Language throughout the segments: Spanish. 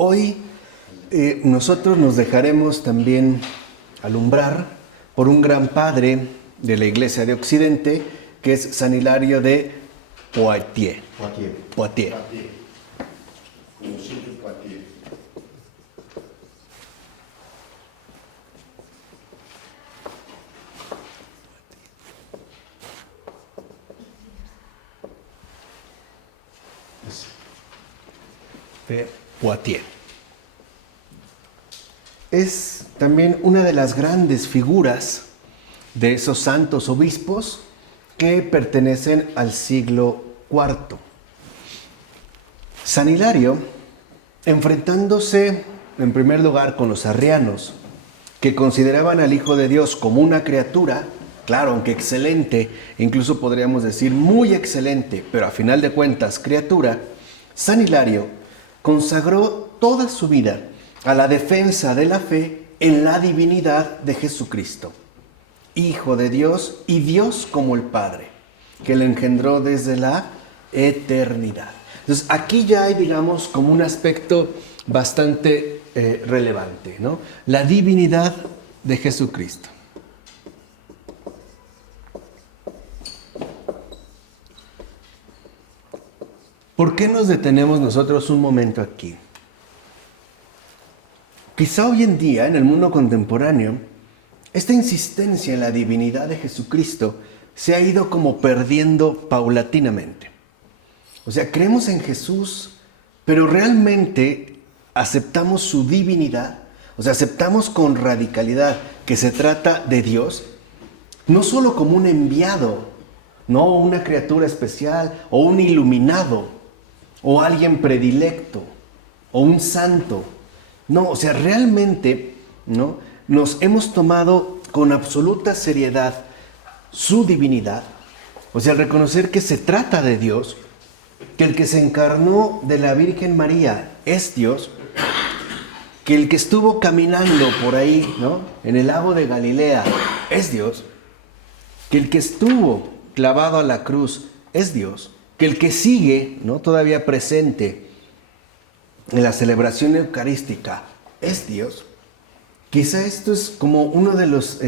Hoy nosotros nos dejaremos también alumbrar por un gran padre de la Iglesia de Occidente, que es San Hilario de Poitiers. Poitiers. De Poitiers. Es también una de las grandes figuras de esos santos obispos que pertenecen al siglo IV. San Hilario, enfrentándose en primer lugar con los arrianos, que consideraban al Hijo de Dios como una criatura, claro, aunque excelente, incluso podríamos decir muy excelente, pero a final de cuentas criatura, San Hilario consagró toda su vida a la defensa de la fe en la divinidad de Jesucristo, Hijo de Dios y Dios como el Padre, que le engendró desde la eternidad. Entonces, aquí ya hay, digamos, como un aspecto bastante relevante, ¿no? La divinidad de Jesucristo. ¿Por qué nos detenemos nosotros un momento aquí? Quizá hoy en día, en el mundo contemporáneo, esta insistencia en la divinidad de Jesucristo se ha ido como perdiendo paulatinamente. O sea, creemos en Jesús, pero realmente aceptamos su divinidad, o sea, aceptamos con radicalidad que se trata de Dios, no solo como un enviado, no una criatura especial o un iluminado, o alguien predilecto, o un santo. No, o sea, realmente, ¿no?, nos hemos tomado con absoluta seriedad su divinidad. O sea, al reconocer que se trata de Dios, que el que se encarnó de la Virgen María es Dios, que el que estuvo caminando por ahí, ¿no?, en el lago de Galilea es Dios, que el que estuvo clavado a la cruz es Dios, que el que sigue, ¿no?, todavía presente en la celebración eucarística es Dios. Quizá esto es como uno de los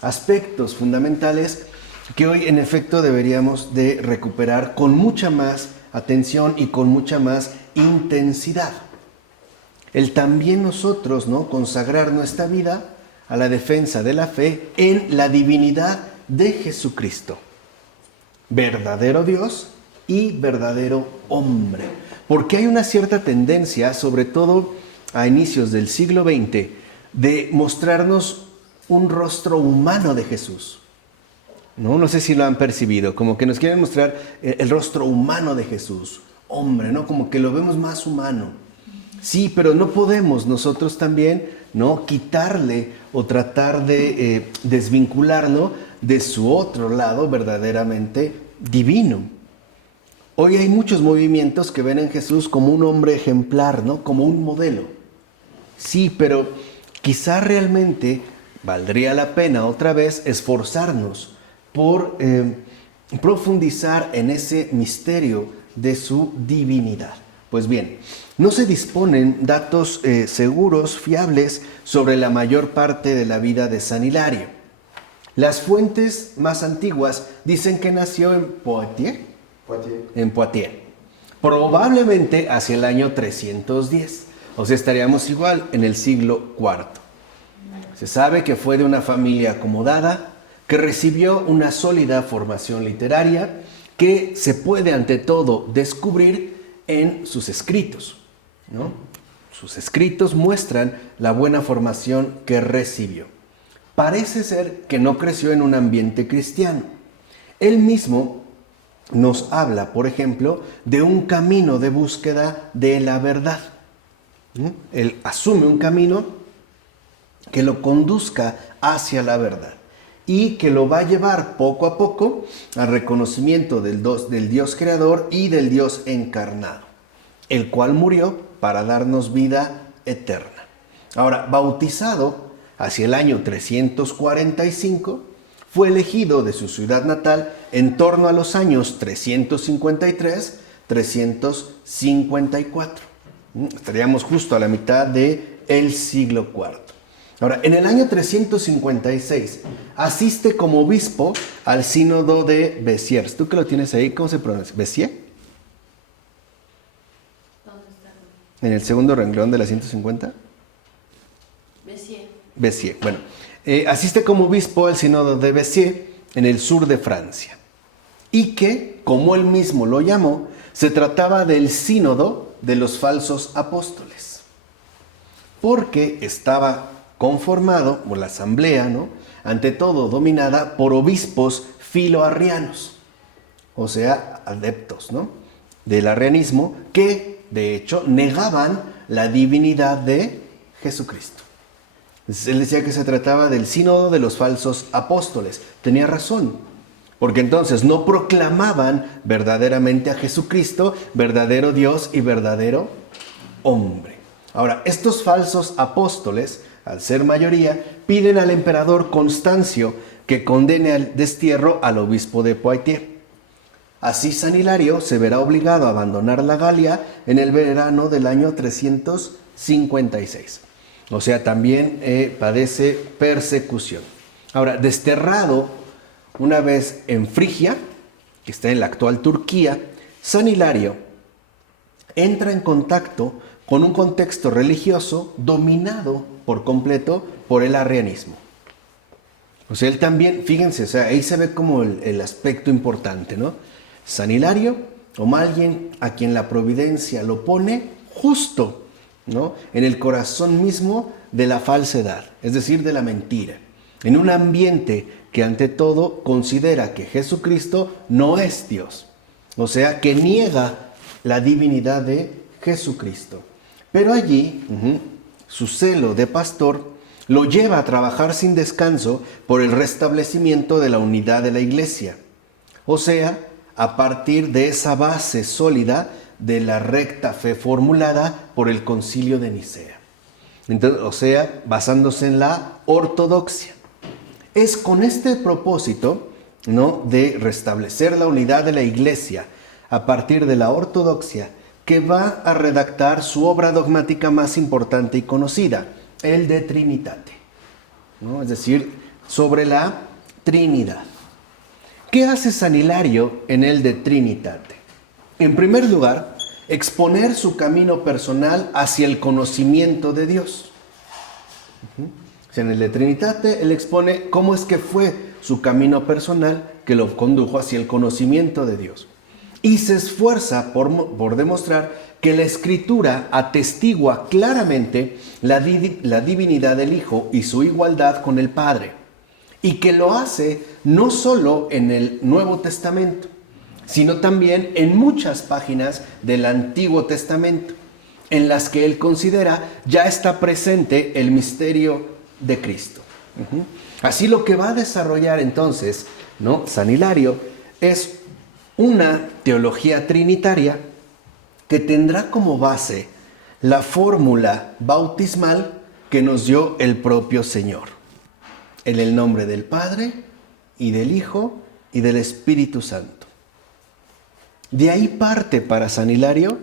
aspectos fundamentales que hoy en efecto deberíamos de recuperar con mucha más atención y con mucha más intensidad. El también nosotros, ¿no?, consagrar nuestra vida a la defensa de la fe en la divinidad de Jesucristo, verdadero Dios y verdadero hombre. Porque hay una cierta tendencia, sobre todo a inicios del siglo XX, de mostrarnos un rostro humano de Jesús. No sé si lo han percibido, como que nos quieren mostrar el rostro humano de Jesús, hombre, ¿no? Como que lo vemos más humano. Sí, pero no podemos nosotros también, ¿no?, quitarle o tratar de desvincularlo de su otro lado verdaderamente divino. Hoy hay muchos movimientos que ven en Jesús como un hombre ejemplar, ¿no?, como un modelo. Sí, pero quizá realmente valdría la pena otra vez esforzarnos por profundizar en ese misterio de su divinidad. Pues bien, no se disponen datos seguros, fiables, sobre la mayor parte de la vida de San Hilario. Las fuentes más antiguas dicen que nació en Poitiers. En Poitiers. Probablemente hacia el año 310. O sea, estaríamos igual en el siglo IV. Se sabe que fue de una familia acomodada, que recibió una sólida formación literaria, que se puede ante todo descubrir en sus escritos, ¿no? Sus escritos muestran la buena formación que recibió. Parece ser que no creció en un ambiente cristiano. Él mismo nos habla, por ejemplo, de un camino de búsqueda de la verdad. Él asume un camino que lo conduzca hacia la verdad y que lo va a llevar poco a poco al reconocimiento del Dios creador y del Dios encarnado, el cual murió para darnos vida eterna. Ahora, bautizado hacia el año 345, fue elegido de su ciudad natal en torno a los años 353-354. Estaríamos justo a la mitad del siglo IV. Ahora, en el año 356 asiste como obispo al sínodo de Béziers. ¿Tú que lo tienes ahí? ¿Cómo se pronuncia? ¿Béziers? ¿Dónde está? En el segundo renglón de la 150. Béziers. Béziers. Bueno, asiste como obispo al sínodo de Béziers en el sur de Francia. Y que, como él mismo lo llamó, se trataba del sínodo de los falsos apóstoles. Porque estaba conformado por la asamblea, ¿no?, ante todo dominada por obispos filoarrianos, o sea, adeptos, ¿no?, del arrianismo, que de hecho negaban la divinidad de Jesucristo. Él decía que se trataba del sínodo de los falsos apóstoles. Tenía razón, porque entonces no proclamaban verdaderamente a Jesucristo, verdadero Dios y verdadero hombre. Ahora, estos falsos apóstoles, al ser mayoría, piden al emperador Constancio que condene al destierro al obispo de Poitiers. Así San Hilario se verá obligado a abandonar la Galia en el verano del año 356. O sea, también padece persecución. Ahora, desterrado una vez en Frigia, que está en la actual Turquía, San Hilario entra en contacto con un contexto religioso dominado por completo por el arrianismo. O sea, él también, fíjense, o sea, ahí se ve como el aspecto importante, ¿no? San Hilario, como alguien a quien la providencia lo pone justo, ¿no?, en el corazón mismo de la falsedad, es decir, de la mentira, en un ambiente que ante todo considera que Jesucristo no es Dios, o sea, que niega la divinidad de Jesucristo. Pero allí, su celo de pastor lo lleva a trabajar sin descanso por el restablecimiento de la unidad de la iglesia, o sea, a partir de esa base sólida de la recta fe formulada por el Concilio de Nicea. Entonces, o sea, basándose en la ortodoxia. Es con este propósito, ¿no?, de restablecer la unidad de la iglesia a partir de la ortodoxia que va a redactar su obra dogmática más importante y conocida, el De Trinitate, ¿no?, es decir, sobre la Trinidad. ¿Qué hace San Hilario en el De Trinitate? En primer lugar, exponer su camino personal hacia el conocimiento de Dios. O sea, en el De Trinitate, él expone cómo es que fue su camino personal que lo condujo hacia el conocimiento de Dios. Y se esfuerza por demostrar que la Escritura atestigua claramente la divinidad del Hijo y su igualdad con el Padre. Y que lo hace no solo en el Nuevo Testamento, sino también en muchas páginas del Antiguo Testamento, en las que él considera ya está presente el misterio de Cristo. Así lo que va a desarrollar entonces, ¿no?, San Hilario es una teología trinitaria que tendrá como base la fórmula bautismal que nos dio el propio Señor. En el nombre del Padre, y del Hijo, y del Espíritu Santo. De ahí parte para San Hilario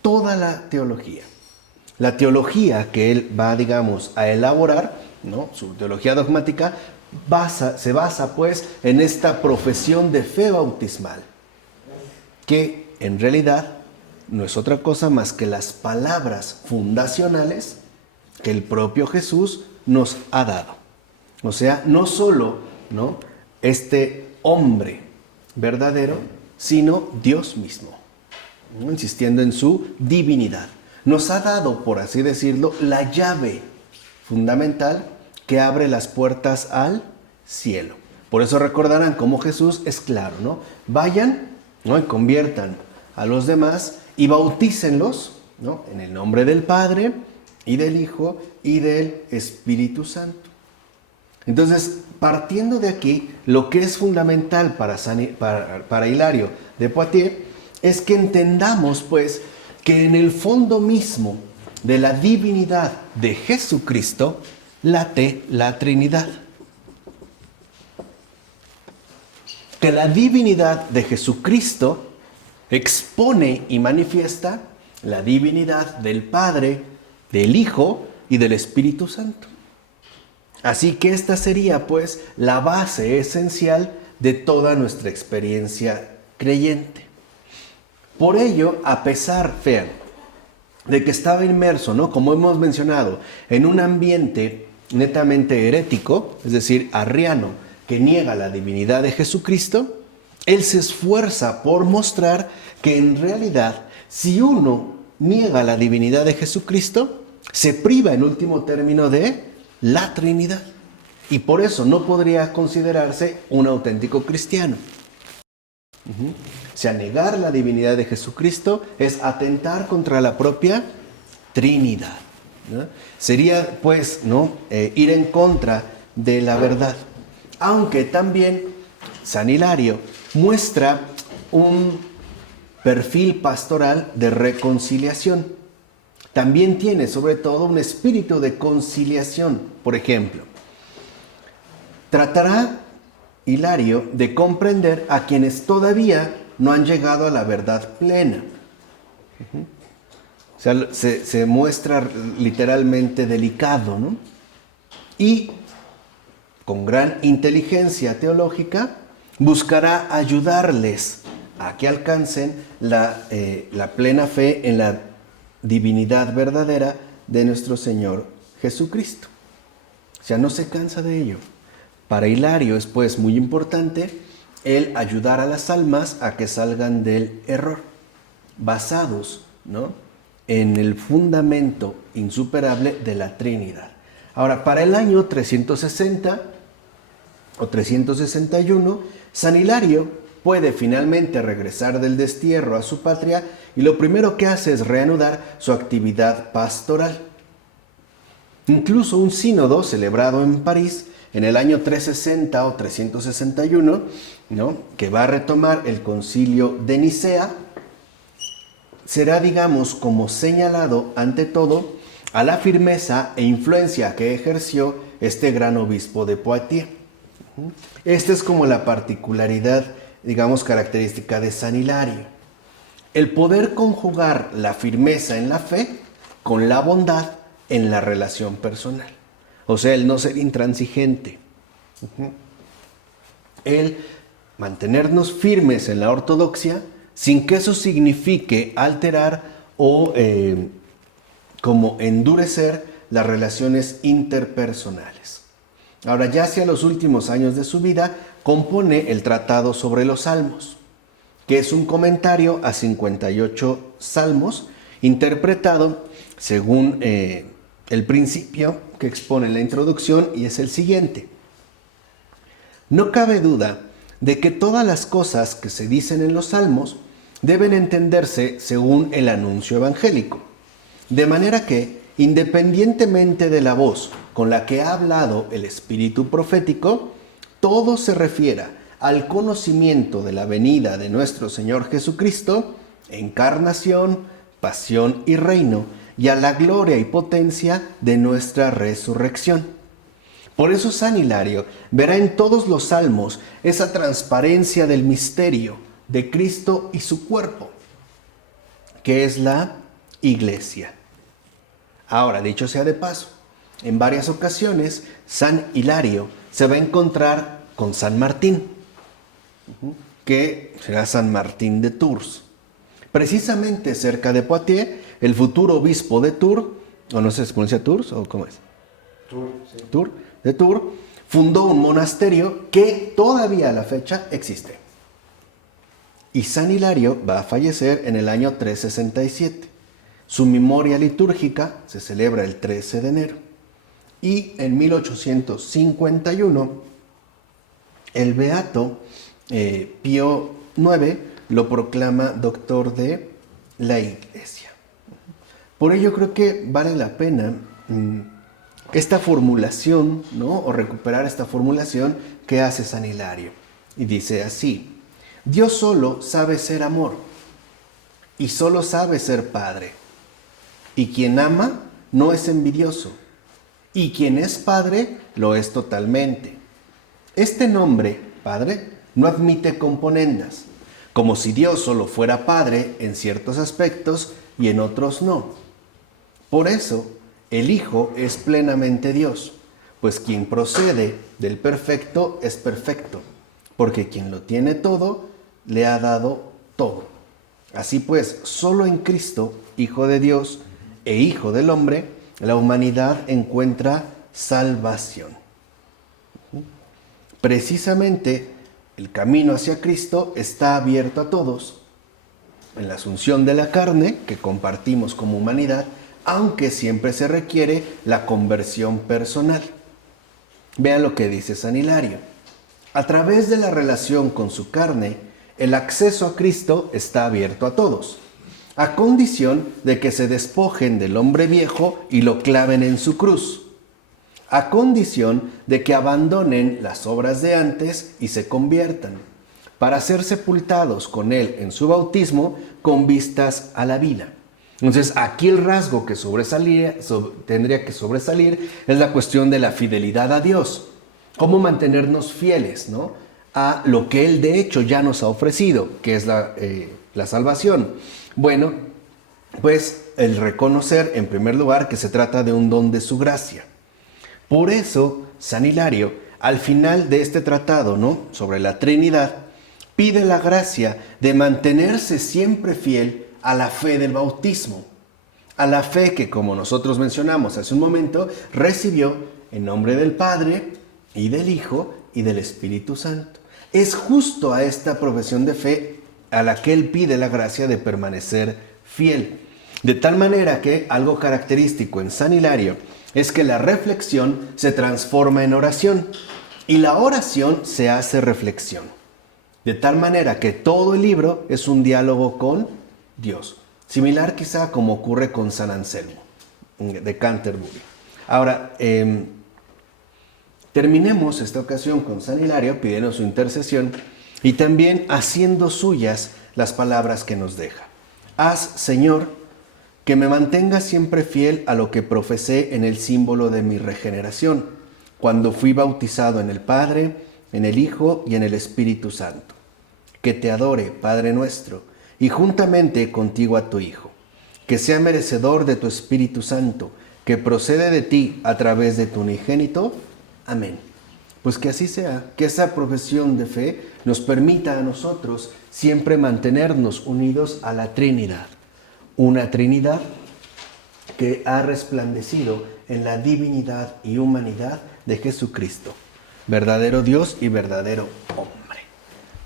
toda la teología. La teología que él va, digamos, a elaborar, ¿no?, su teología dogmática, se basa pues en esta profesión de fe bautismal, que en realidad no es otra cosa más que las palabras fundacionales que el propio Jesús nos ha dado. O sea, no solo, ¿no?, este hombre verdadero, sino Dios mismo, ¿no?, insistiendo en su divinidad. Nos ha dado, por así decirlo, la llave fundamental que abre las puertas al cielo. Por eso recordarán cómo Jesús es claro, ¿no? Vayan, ¿no?, y conviertan a los demás y bautícenlos, ¿no?, en el nombre del Padre y del Hijo y del Espíritu Santo. Entonces, partiendo de aquí, lo que es fundamental para Hilario de Poitiers es que entendamos, pues, que en el fondo mismo de la divinidad de Jesucristo late la Trinidad. Que la divinidad de Jesucristo expone y manifiesta la divinidad del Padre, del Hijo y del Espíritu Santo. Así que esta sería pues la base esencial de toda nuestra experiencia creyente. Por ello, a pesar, vean, de que estaba inmerso, ¿no?, como hemos mencionado, en un ambiente netamente herético, es decir, arriano, que niega la divinidad de Jesucristo, él se esfuerza por mostrar que en realidad, si uno niega la divinidad de Jesucristo, se priva en último término de la Trinidad. Y por eso no podría considerarse un auténtico cristiano. O sea, negar la divinidad de Jesucristo es atentar contra la propia Trinidad, ¿no? Sería, pues, ¿no?, ir en contra de la verdad. Aunque también San Hilario muestra un perfil pastoral de reconciliación. También tiene, sobre todo, un espíritu de conciliación. Por ejemplo, tratará Hilario de comprender a quienes todavía no han llegado a la verdad plena. O sea, se muestra literalmente delicado, ¿no? Y con gran inteligencia teológica buscará ayudarles a que alcancen la plena fe en la divinidad verdadera de nuestro Señor Jesucristo. O sea, no se cansa de ello. Para Hilario es pues muy importante el ayudar a las almas a que salgan del error, basados, ¿no?, en el fundamento insuperable de la Trinidad. Ahora, para el año 360 o 361, San Hilario puede finalmente regresar del destierro a su patria y lo primero que hace es reanudar su actividad pastoral. Incluso un sínodo celebrado en París en el año 360 o 361, ¿no?, que va a retomar el concilio de Nicea, será, digamos, como señalado ante todo a la firmeza e influencia que ejerció este gran obispo de Poitiers. Esta es como la particularidad, digamos, característica de San Hilario. El poder conjugar la firmeza en la fe con la bondad en la relación personal. O sea, el no ser intransigente. El mantenernos firmes en la ortodoxia sin que eso signifique alterar o como endurecer las relaciones interpersonales. Ahora, ya hacia los últimos años de su vida, compone el Tratado sobre los Salmos, que es un comentario a 58 salmos, interpretado según el principio que expone la introducción, y es el siguiente. No cabe duda de que todas las cosas que se dicen en los salmos deben entenderse según el anuncio evangélico, de manera que, independientemente de la voz con la que ha hablado el espíritu profético, todo se refiera al conocimiento de la venida de nuestro Señor Jesucristo, encarnación, pasión y reino, y a la gloria y potencia de nuestra resurrección. Por eso San Hilario verá en todos los salmos esa transparencia del misterio de Cristo y su cuerpo, que es la Iglesia. Ahora, dicho sea de paso, en varias ocasiones San Hilario se va a encontrar con San Martín, que será San Martín de Tours. Precisamente cerca de Poitiers, el futuro obispo de Tours, o no sé si se pronuncia Tours o cómo es. Tours, sí. Tours, de Tours, fundó un monasterio que todavía a la fecha existe. Y San Hilario va a fallecer en el año 367. Su memoria litúrgica se celebra el 13 de enero. Y en 1851, el beato Pío IX lo proclama doctor de la Iglesia. Por ello creo que vale la pena esta formulación, ¿no?, o recuperar esta formulación que hace San Hilario. Y dice así: Dios solo sabe ser amor y solo sabe ser Padre. Y quien ama no es envidioso, y quien es Padre lo es totalmente. Este nombre, Padre, no admite componendas, como si Dios solo fuera Padre en ciertos aspectos, y en otros no. Por eso, el Hijo es plenamente Dios, pues quien procede del perfecto es perfecto, porque quien lo tiene todo, le ha dado todo. Así pues, solo en Cristo, Hijo de Dios e Hijo del hombre, la humanidad encuentra salvación. Precisamente, el camino hacia Cristo está abierto a todos. En la asunción de la carne, que compartimos como humanidad, aunque siempre se requiere la conversión personal. Vean lo que dice San Hilario. A través de la relación con su carne, el acceso a Cristo está abierto a todos, a condición de que se despojen del hombre viejo y lo claven en su cruz, a condición de que abandonen las obras de antes y se conviertan, para ser sepultados con Él en su bautismo con vistas a la vida. Entonces, aquí el rasgo que tendría que sobresalir es la cuestión de la fidelidad a Dios. Cómo mantenernos fieles, ¿no?, a lo que Él de hecho ya nos ha ofrecido, que es la salvación. Bueno, pues el reconocer en primer lugar que se trata de un don de su gracia. Por eso, San Hilario, al final de este tratado, ¿no?, sobre la Trinidad, pide la gracia de mantenerse siempre fiel a la fe del bautismo, a la fe que, como nosotros mencionamos hace un momento, recibió en nombre del Padre y del Hijo y del Espíritu Santo. Es justo a esta profesión de fe a la que él pide la gracia de permanecer fiel. De tal manera que algo característico en San Hilario es que la reflexión se transforma en oración y la oración se hace reflexión. De tal manera que todo el libro es un diálogo con Dios. Similar quizá como ocurre con San Anselmo de Canterbury. Ahora, terminemos esta ocasión con San Hilario pidiendo su intercesión y también haciendo suyas las palabras que nos deja. Haz, Señor, que me mantenga siempre fiel a lo que profesé en el símbolo de mi regeneración, cuando fui bautizado en el Padre, en el Hijo y en el Espíritu Santo. Que te adore, Padre nuestro, y juntamente contigo a tu Hijo. Que sea merecedor de tu Espíritu Santo, que procede de ti a través de tu unigénito. Amén. Pues que así sea, que esa profesión de fe nos permita a nosotros siempre mantenernos unidos a la Trinidad. Una Trinidad que ha resplandecido en la divinidad y humanidad de Jesucristo, verdadero Dios y verdadero hombre.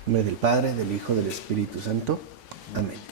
En nombre del Padre, del Hijo, del Espíritu Santo. Amén.